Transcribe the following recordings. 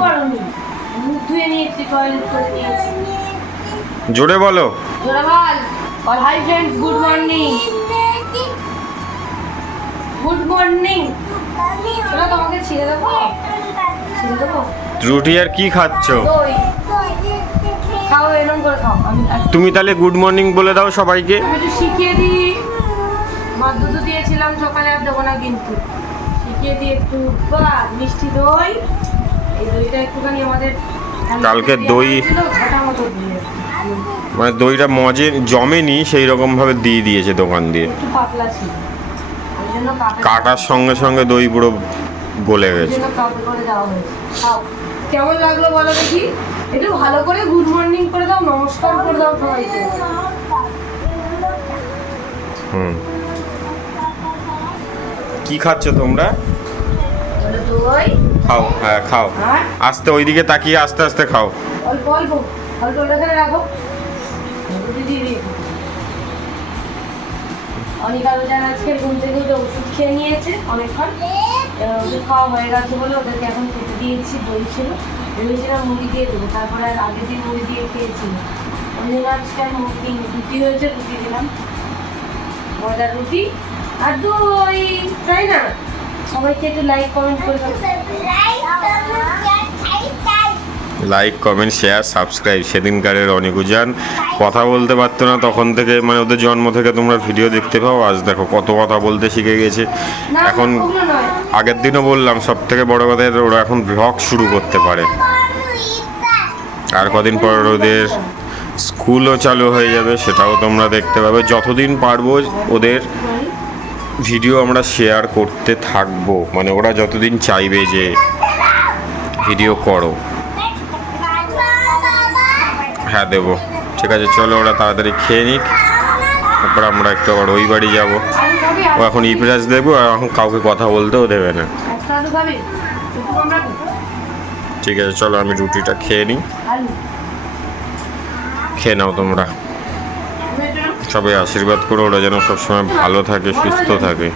করনি। মুখ ধুয়ে নিয়েছি টয়লেট করে নিয়েছি। জোরে বলো। জোরে বল। বল hi friends good morning good morning চলো তোমাকে ছিঁড়ে দেবো? ছিঁড়ে দেবো? রুটি আর কি খাচ্ছ? খাও এরকম করে খাও। তুমি তাহলে গুড মর্নিং বলে দাও সবাইকে। একটু শিখিয়ে দিই। মা দুধ দিয়েছিলাম সকালে আর দেবো না কিন্তু। শিখিয়ে দিই একটু। বা মিষ্টি দই। এই দইটা একটুখানি আমাদের কালকে দই- মানে দইটা মজে জমেনি সেই রকম ভাবে দিয়ে দিয়েছে দোকান দিয়ে। পাতলা ছিল। কাটার সঙ্গে সঙ্গে দই পুরো গলে গেছে। কেমন লাগল বলো দেখি? একটু ভালো করে গুড মর্নিং করে দাও নমস্কার করে দাও সবাইকে। হুম। কি খাচ্ছ তোমরা? খাও হ্যাঁ খাও। আস্তে ওইদিকে তাকিয়ে আস্তে আস্তে খাও। অল্প অল্প। অল্প ওটা রাখো। অনিকা রোজান আজকে ঘুম থেকে উঠে ওষুধ খেয়ে নিয়েছে অনেকক্ষণ। ওষুধ খাওয়া হয়ে গেছে বলে ওদেরকে এখন খেতে দিয়েছি দই ছিল। ভেবেছিলাম মুড়ি দিয়ে দেবো তারপরে আর আগের দিন মুড়ি দিয়ে খেয়েছিল জন্য আজকে মুড়ি রুটি হয়েছে রুটি দিলাম। ময়দার রুটি আর দই তাই না? সবাইকে একটু লাইক কমেন্ট করে দাও। লাইক কমেন্ট শেয়ার সাবস্ক্রাইব সেদিনকারের অনিকুজান কথা বলতে পারতো না তখন থেকে মানে ওদের জন্ম থেকে তোমরা ভিডিও দেখতে পাও। আজ দেখো কত কথা বলতে শিখে গেছে। এখন আগের দিনও বললাম সব থেকে বড় কথা ওরা এখন ব্লগ শুরু করতে পারে। আর কদিন পর ওদের স্কুলও চালু হয়ে যাবে সেটাও তোমরা দেখতে পাবে। যতদিন পারব ওদের ভিডিও আমরা শেয়ার করতে থাকব। মানে ওরা যতদিন চাইবে যে ভিডিও করো। হ্যাঁ দেবো। ঠিক আছে, চলো ওরা তাড়াতাড়ি খেয়ে নিক। তারপর আমরা একটু আবার ওই বাড়ি যাব। ও এখন ইপিরাজ দেখব আর এখন কাউকে কথা বলতেও দেবে না। ঠিক আছে, চলো আমি রুটিটা খেয়ে নিই। খেয়ে নাও তোমরা। সবাই আশীর্বাদ করো, ওরা যেন সবসময় ভালো থাকে, সুস্থ থাকে।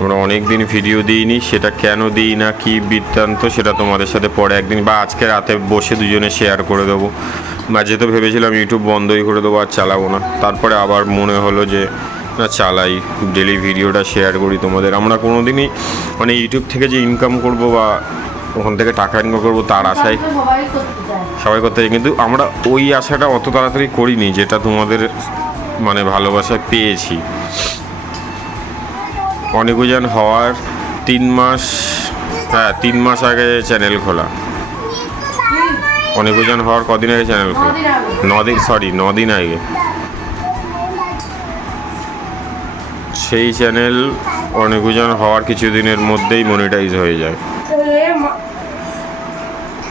আমরা অনেক দিন ভিডিও দিইনি, সেটা কেন দিই না, কি বৃত্তান্ত, সেটা তোমাদের সাথে পরে একদিন বা আজকে রাতে বসে দুজনে শেয়ার করে দেবো। মাঝে তো ভেবেছিলাম ইউটিউব বন্ধই করে দেবো আর চালাবো না। তারপরে আবার মনে হলো যে, না, চালাই ডেলি ভিডিওটা শেয়ার করি তোমাদের। আমরা কোনো দিনই মানে ইউটিউব থেকে যে ইনকাম করব বা ওখান থেকে টাকা ইনকাম করব তার আশায় সবাই করতে চায়। কিন্তু আমরা ওই আশাটা অত তাড়াতাড়ি করিনি যেটা তোমাদের মানে ভালোবাসায় পেয়েছি। অনিকুজান হওয়ার তিন মাস হ্যাঁ তিন মাস আগে চ্যানেল খোলা। অনিকুজান হওয়ার কদিন আগে চ্যানেল খোলা? নদিন সরি নদিন আগে। সেই চ্যানেল অনিকুজান হওয়ার কিছুদিনের মধ্যেই মনিটাইজ হয়ে যায়।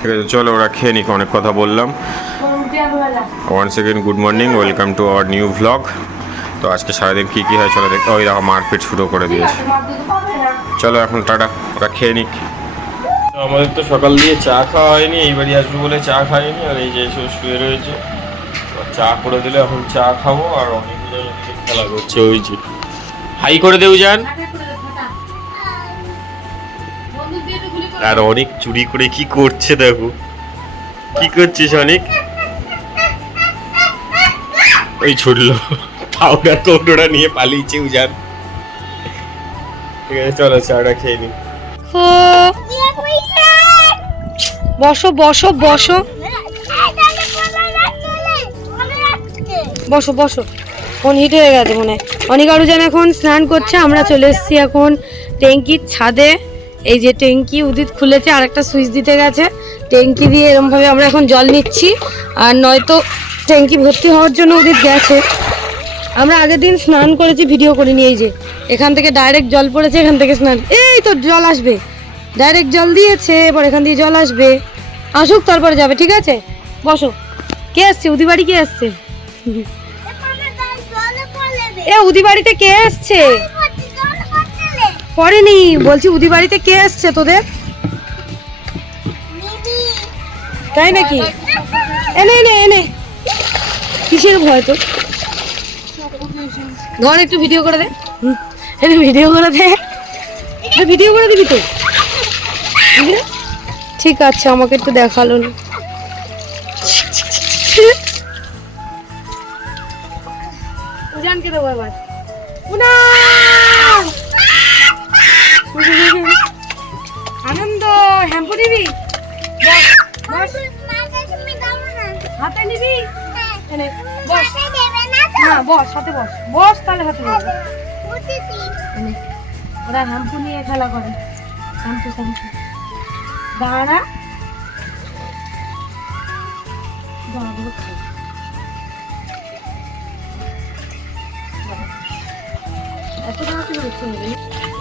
ঠিক আছে, চলো ওরা খেয়ে নিক, অনেক কথা বললাম। One second good morning welcome to our new vlog তো আজকে সারাদিন কী কী হয়, চলো দেখতে ওই দেখো, মারপিট শুরু করে দিয়েছে। চলো এখন টাটা, ওরা খেয়ে নিক। আমাদের তো সকাল দিয়ে চা খাওয়া হয়নি এই বাড়ি আসব বলে চা খাইনি, আর এই যে এসব শুয়ে রয়েছে। চা করে দিলে এখন চা খাব, আর অনেক খেলা করছে ওই যে। হাই করে দেউ যান আর অনেক চুরি করে কি করছে দেখো? কি করছিস অনেক? ওই ছুটলো পাউডার কৌটোটা নিয়ে পালিয়েছে উজান। ঠিক আছে, চলো চাটা খেয়ে নি। বসো বসো বসো। বসো বসো। ফোন হিট হয়ে গেছে মনে অনেক আরও যেন এখন স্নান করছে, আমরা চলে এসেছি এখন ট্যাঙ্কির ছাদে। এই যে ট্যাঙ্কি উদিত খুলেছে আর একটা সুইচ দিতে গেছে। ট্যাঙ্কি দিয়ে এরমভাবে আমরা এখন জল নিচ্ছি। আর নয়তো ট্যাঙ্কি ভর্তি হওয়ার জন্য উদিত গেছে। আমরা আগের দিন স্নান করেছি ভিডিও করিনি এই যে। এখান থেকে ডাইরেক্ট জল পড়েছে এখান থেকে স্নান। এই তো জল আসবে। ডাইরেক্ট জল দিয়েছে এবার এখান দিয়ে জল আসবে। আসুক তারপরে যাবে ঠিক আছে? বসো। কে আসছে উদি বাড়ি কে আসছে এ উদি বাড়িতে কে আসছে পড়েনি বলছি উদি বাড়িতে কে আসছে তোদের? তাই নাকি? এনে এনে এনে কিসের ভয় তো ধর একটু ভিডিও করে দে। একটু ভিডিও করে দে। ভিডিও করে দিবি তো? ঠিক আছে, আমাকে একটু দেখাল না। উজানকে দেবো এবার। হাতে নিবি? এনে, বস। না বস হাতে বস। বস তাহলে হাতে বস এনে। ওরা হ্যাম্পু নিয়ে খেলা করে। হ্যাম্পু শ্যাম্পু দাঁড়া। দাঁড়া।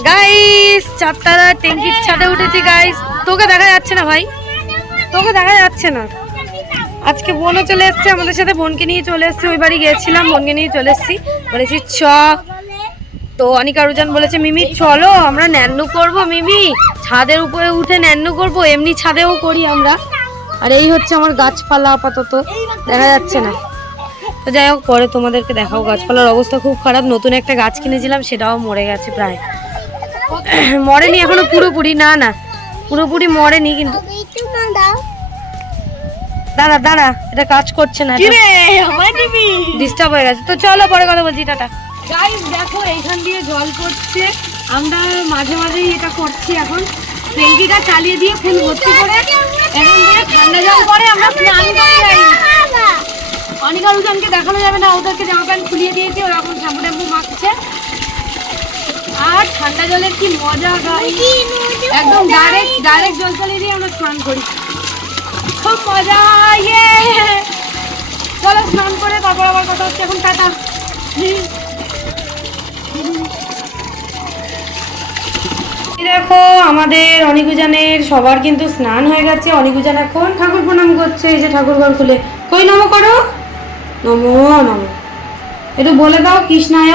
গাইস চারটারা ট্যাঙ্কির ছাদে উঠেছি গাইস তোকে দেখা যাচ্ছে না ভাই। তোকে দেখা যাচ্ছে না। আজকে বোনও চলে এসছে আমাদের সাথে বোনকে নিয়ে চলে এসছে। ওই বাড়ি গিয়েছিলাম বোনকে নিয়ে চলে এসছি। বলেছি চ তো অনিকা রুজান বলেছে মিমি চলো আমরা ন্যান্নু করব মিমি। ছাদের উপরে উঠে ন্যান্নু করব এমনি ছাদেও করি আমরা। আর এই হচ্ছে আমার গাছপালা আপাতত দেখা যাচ্ছে না। তো যাই হোক পরে তোমাদেরকে দেখাও গাছপালার অবস্থা খুব খারাপ নতুন একটা গাছ কিনেছিলাম সেটাও মরে গেছে প্রায়। মরেনি এখনও পুরোপুরি না না। পুরোপুরি মরেনি কিন্তু দাঁড়া দাঁড়া এটা কাজ করছে না ডিস্টার্ব হয়ে গেছে। তো চলো পরে কথা বলছি টাটা। গাইস দেখো এইখান দিয়ে জল পড়ছে। আমরা মাঝে মাঝেই এটা করছি এখন। ট্যাঙ্কিটা চালিয়ে দিয়ে ফুল ভর্তি করে এখন থেকে ঠান্ডা জল পরে আমরা স্নান করে যাই। অনিকা রুজানকে দেখানো যাবে না ওদেরকে জামা প্যান্ট খুলিয়ে দিয়েছি ওরা এখন শ্যাম্পু ট্যাম্পু মাখছে। আর ঠান্ডা জলের কি মজা গাই একদম ডাইরেক্ট ডাইরেক্ট জল চালিয়ে দিয়ে আমরা স্নান করি। খুব মজা। চলো স্নান করে, তারপর আবার কথা হচ্ছে, এখন টাটা। দেখো, আমাদের অনিকুজানের সবার কিন্তু স্নান হয়ে গেছে। অনিকুজান এখন ঠাকুর প্রণাম করছে, এই যে ঠাকুর ঘর খুলে। কই নম করো? নমো, নম। একটু বলে দাও কৃষ্ণায়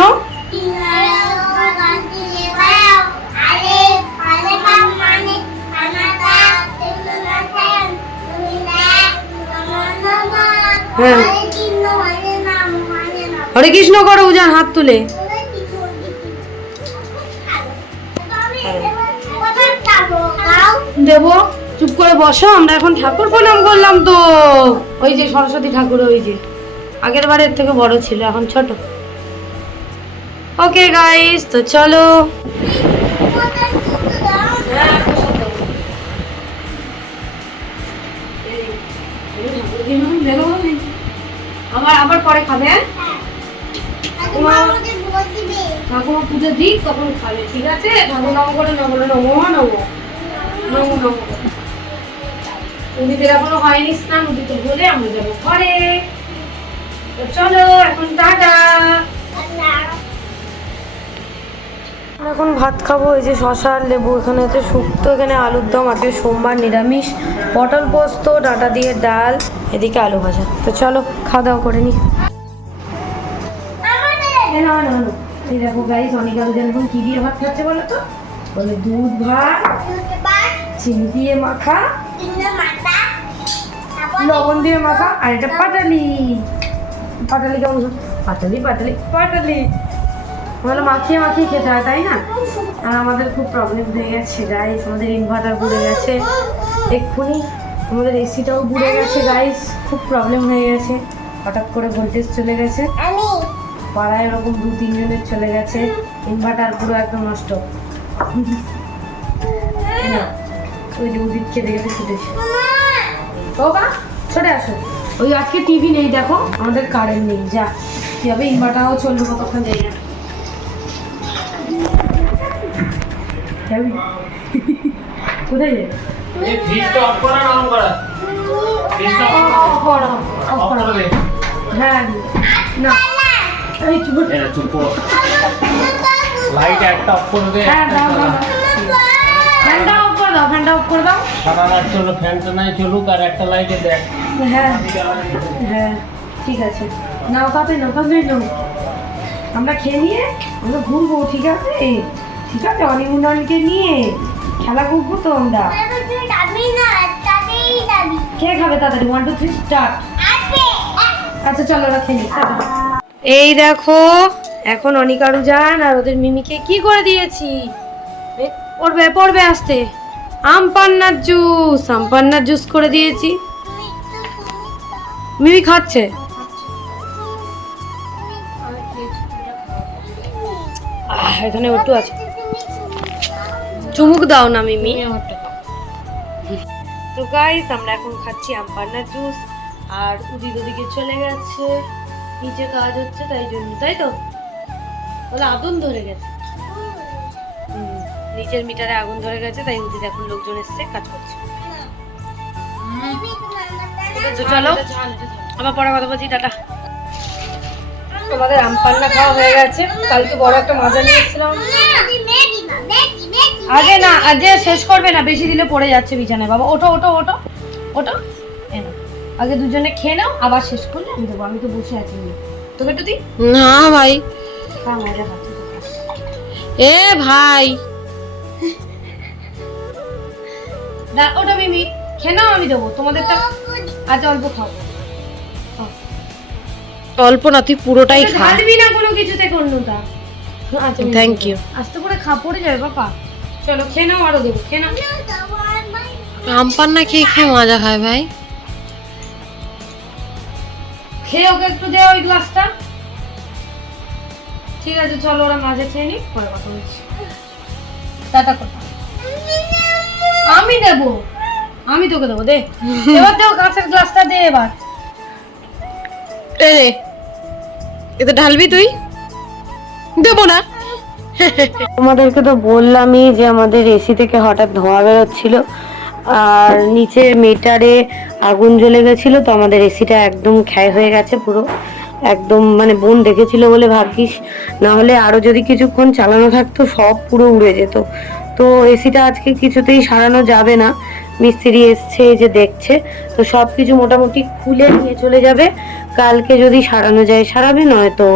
হ্যাঁ। হরে কৃষ্ণ করো উজান হাত তুলে। দেবো, চুপ করে বসো, আমরা এখন ঠাকুর প্রণাম করলাম তো। ওই যে সরস্বতী ঠাকুর, ওই যে। আগের বারের থেকে বড় ছিল, এখন ছোট। ওকে গাইস তো চলো। আবার আবার পরে খাবে হ্যাঁ? ঠাকুমা পুজো দিক তখন খাবে ঠিক আছে? ঠাকুর নম করে নম নমো নমো নমো নমো। উদিতের এখনও হয়নি স্নান উদিত বলে আমরা যাব ঘরে। তো চলো এখন টাটা। এখন ভাত খাব এই যে শশা আর লেবু এখানে আছে শুক্তো এখানে আলুর দম আজকে সোমবার নিরামিষ। পটল পোস্ত ডাটা দিয়ে ডাল এদিকে আলু ভাজা। তো চলো খাওয়া দাওয়া করে নি নাও, নাও। এই দেখো গাইস অনেক আলু এখন কি দিয়ে ভাত খাচ্ছে বলো তো? বলে দুধ ভাত চিনি দিয়ে মাখা লবণ দিয়ে মাখা আর এটা পাটালি। পাটালি কেমন? পাটালি পাটালি পাটালি। মানে মাখিয়ে মাখিয়ে খেতে হয় তাই না? আর আমাদের খুব প্রবলেম হয়ে গেছে গাইস আমাদের ইনভার্টার পুড়ে গেছে। এক্ষুনি আমাদের এসিটাও পুড়ে গেছে গাইস খুব প্রবলেম হয়ে গেছে। হঠাৎ করে ভোল্টেজ চলে গেছে। পাড়ায় এরকম দু তিনজনের চলে গেছে ইনভার্টার পুরো একদম নষ্ট। নাও, ওই যে উদিত খেতে খেতে ছুটেছে ও বা ছোটে আসো। ওই আজকে টিভি নেই দেখো আমাদের কারেন্ট নেই যা। কি হবে ইনভার্টারও চলবে কতক্ষণ যাই না। যাবি? কোথায় যাবি? না হ্যাঁ না। এটা চুপ করো লাইট একটা অফ করবে হ্যাঁ দাও দাও ফ্যানটা অফ করে দাও ফ্যানটা অফ করে দাও। সারা রাত চলো ফ্যানটা নাই চলুক আর একটা লাইটে দেখ। হ্যাঁ হ্যাঁ ঠিক আছে। নাও তাতে নাও তাতে নাও। আমরা খেয়ে নিয়ে আমরা ঘুরবো ঠিক আছে? ঠিক আছে অনিমুন্ডনকে নিয়ে খেলা করব তো আমরা। কে খাবে তাড়াতাড়ি? ওয়ান টু থ্রি স্টার্ট আচ্ছা চলো ওরা খেয়ে নিই এই দেখো, এখন অনিকারু যান আর ওদের মিমিকে কি করে দিয়েছি? পড়বে পড়বে আসতে আম পান্নার জুস, আম পান্নার জুস করে দিয়েছি। মিমি খাচ্ছে। এখানে ওটু আছে। চুমুক দাও না, মিমি। তো গাইস আমরা এখন খাচ্ছি আম পান্নার জুস, আর উদিত ওদিকে চলে গেছে। নিচে কাজ হচ্ছে তাই জন্য তাই তো? বলে আগুন ধরে গেছে। হুম, নিচের মিটারে আগুন ধরে গেছে তাই উদিত এখন লোকজন এসছে কাজ করছে। চলো আবার পরে কথা বলছি টাটা। তোমাদের আম পান্না খাওয়া হয়ে গেছে। কালকে বড় একটা মাজা নিয়ে এসেছিলাম। আগে না আগে শেষ করবে না বেশি দিলে পড়ে যাচ্ছে বিছানায়। বাবা ওটো ওটো ওটো ওটো এই নাও। আগে দুজনে খেয়ে নাও আবার শেষ করলে আমি দেবো। আমি তো বসে আছি। তোকে একটু দিই না ভাই। এ ভাই। ওটা মিমি। খেয়ে নাও আমি দেবো। তোমাদেরটা আজ অল্প খাও। অল্প না তুই পুরোটাই খা। ঢালবি না কোনো কিছুতে আচ্ছা থ্যাংক ইউ আস্তে করে খা পড়ে যাবে বাবা। চলো খেয়ে নাও আরও দেবো। খেয়ে নাও। আম পান্না খেয়ে খেয়ে মজা খায় ভাই। খেয়ে ওকে একটু দে ওই গ্লাসটা। ঠিক আছে চলো ওরা মাঝে খেয়ে নি পরে কথা বলছি। টাটা কথা আমি দেব আমি তোকে দেবো দে। এবার দেও কাঁচের গ্লাসটা দে এবার। এ রে এতে ঢালবি তুই? দেবো না। তোমাদেরকে তো বললামই যে আমাদের এসি থেকে হঠাৎ ধোঁয়া বেরোচ্ছিল। আর নিচের মিটারে আগুন জ্বলে গেছিল, তো আমাদের এসিটা একদম ক্ষয় হয়ে গেছে পুরো। একদম মানে বোন দেখেছিল বলে ভাগ্যিস না হলে আরও যদি কিছুক্ষণ চালানো থাকতো, সব পুরো উড়ে যেত। তো এসিটা আজকে কিছুতেই সারানো যাবে না। মিস্ত্রি এসছে যে দেখছে, তো সব কিছু মোটামুটি খুলে নিয়ে চলে যাবে। কালকে যদি সারানো যায়, সারাবে নয় তো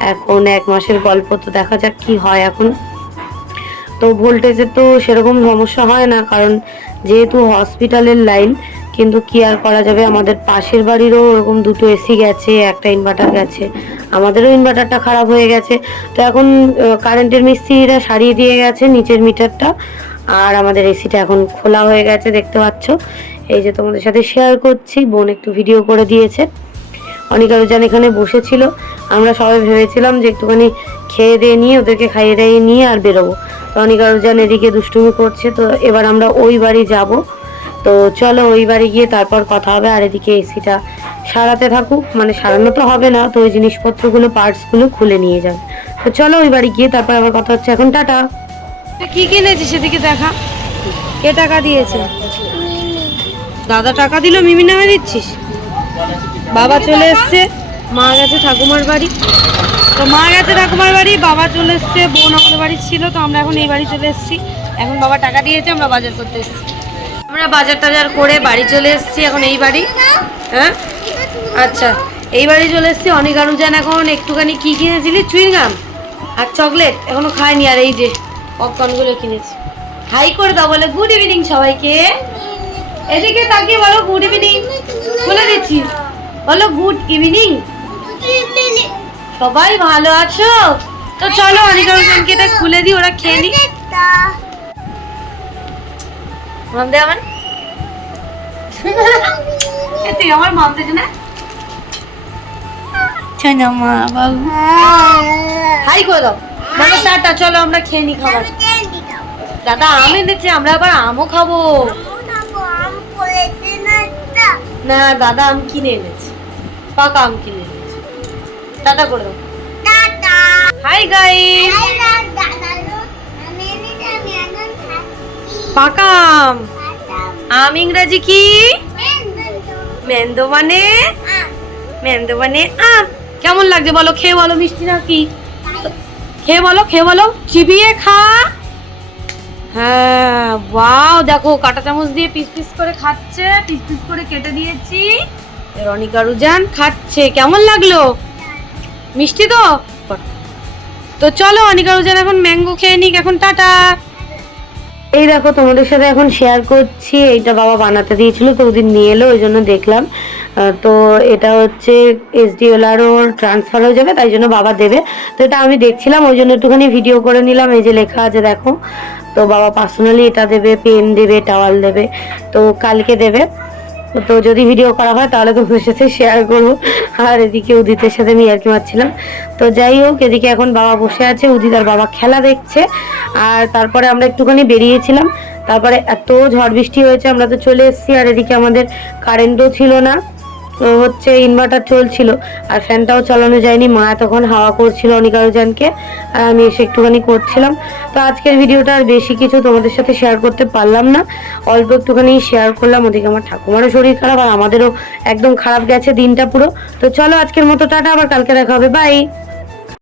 এখন এক মাসের গল্প, তো দেখা যাক কি হয় এখন। তো ভোল্টেজের তো সেরকম সমস্যা হয় না, কারণ যেহেতু হসপিটালের লাইন কিন্তু কি আর করা যাবে? আমাদের পাশের বাড়িরও ওরকম দুটো এসি গেছে, একটা ইনভার্টার গেছে। আমাদেরও ইনভার্টারটা খারাপ হয়ে গেছে। তো এখন কারেন্টের মিস্ত্রিরা সারিয়ে দিয়ে গেছে নিচের মিটারটা আর আমাদের এসিটা এখন খোলা হয়ে গেছে, দেখতে পাচ্ছ। এই যে তোমাদের সাথে শেয়ার করছি, বোন একটু ভিডিও করে দিয়েছে। অনিকারুজান এখানে বসেছিল। আমরা সবাই ভেবেছিলাম যে একটুখানি খেয়ে দিয়ে নিয়ে ওদেরকে খাইয়ে দাইয়ে নিয়ে আর বেরোবো। অনিকারুজান এদিকে দুষ্টুমি করছে, তো এবার আমরা ওই বাড়ি যাব। তো চলো ওই বাড়ি গিয়ে তারপর কথা হবে, আর এদিকে এসিটা সারাতে থাকুক মানে সারানো তো হবে না, তো ওই জিনিসপত্রগুলো, পার্টসগুলো খুলে নিয়ে যাবে। তো চলো ওই বাড়ি গিয়ে তারপর আবার কথা হচ্ছে। এখন টাটা। কি কিনেছিস সেদিকে দেখা? কে টাকা দিয়েছে? দাদা টাকা দিল, মিমি নামে দিচ্ছিস? বাবা চলে এসছে, মা গেছে ঠাকুমার বাড়ি। তো মা গেছে ঠাকুমার বাড়ি, বাবা চলে এসছে, বোন আমাদের বাড়ি ছিল, তো আমরা এখন এই বাড়ি চলে এসেছি। এখন বাবা টাকা দিয়েছে, আমরা বাজার করতে এসেছি। আমরা বাজার টাজার করে বাড়ি চলে এসেছি এখন এই বাড়ি। হ্যাঁ? আচ্ছা এই বাড়ি চলে এসেছি, অনেক আনুজান এখন একটুখানি কি কিনেছিলি? চুইংগাম আর চকলেট, এখনও খায়নি আর এই যে পপকর্নগুলো কিনেছি। হাই করে দাও বলে গুড ইভিনিং সবাইকে। এদিকে তাকিয়ে বলো গুড ইভিনিং বলে দিচ্ছি। বলো গুড ইভিনিং সবাই ভালো আছো? তো চলো অনেক জনকে এটা খুলে দিই ওরা খেয়ে নি মাম দে আমার তুই আমার মাম দে না চলো মা বাবু। হাই করে দাও। মানে টাটা চলো আমরা খেয়ে নি খাবার। দাদা আম এনেছে আমরা আবার আমও খাব। না দাদা আম কিনে এনেছে। পাকা আম কিনে টাটা করে দাও। হাই গাইস পাকা আম আম ইংরেজি কি? মেন্দো মানে মেন্দো মানে আম কেমন লাগছে বলো? খেয়ে বলো মিষ্টি না কি খেয়ে বলো খেয়ে বলো। চিবিয়ে খা। হ্যাঁ ওয়াও দেখো কাঁটা চামচ দিয়ে পিস পিস করে খাচ্ছে পিস পিস করে কেটে দিয়েছি। রনিকা রুজান খাচ্ছে কেমন লাগল? মিষ্টি তো? তো চলো, অনিকা রুজান এখন ম্যাঙ্গো খেয়ে নিক, এখন টাটা। এই দেখো, তোমাদের সাথে এখন শেয়ার করছি, এইটা বাবা বানাতে দিয়েছিল, তো ওদিন নিয়ে এলো, ওই জন্য দেখলাম। তো এটা হচ্ছে এসডিওলারও ট্রান্সফার হয়ে যাবে, তাই জন্য বাবা দেবে। তো এটা আমি দেখছিলাম, ওই জন্য একটুখানি ভিডিও করে নিলাম, এই যে লেখা আছে, দেখো। তো বাবা পার্সোনালি এটা দেবে পেন দেবে টাওয়াল দেবে, তো কালকে দেবে। তো যদি ভিডিও করা হয়, তাহলে তোমাদের সাথে শেয়ার করব। আর এদিকে উদিতের সাথে আমি আর কি মারছিলাম। তো যাই হোক, এদিকে এখন বাবা বসে আছে, উদিত আর বাবা খেলা দেখছে। আর তারপরে আমরা একটুখানি বেরিয়েছিলাম। তারপরে এত ঝড় বৃষ্টি হয়েছে, আমরা তো চলে এসেছি। আর এদিকে আমাদের কারেন্টও ছিল না। তো হচ্ছে ইনভার্টার চলছিল, আর ফ্যানটাও চালানো যায়নি। মা তখন হাওয়া করছিল অনিকারুজানকে আর আমি এসে একটুখানি করছিলাম। তো আজকের ভিডিওটা আর বেশি কিছু তোমাদের সাথে শেয়ার করতে পারলাম না। অল্প একটুখানি শেয়ার করলাম, ওদিকে আমার ঠাকুমারও শরীর খারাপ আর আমাদেরও একদম খারাপ গেছে দিনটা পুরো। তো চলো আজকের মতো টাটা, আবার কালকে দেখা হবে। বাই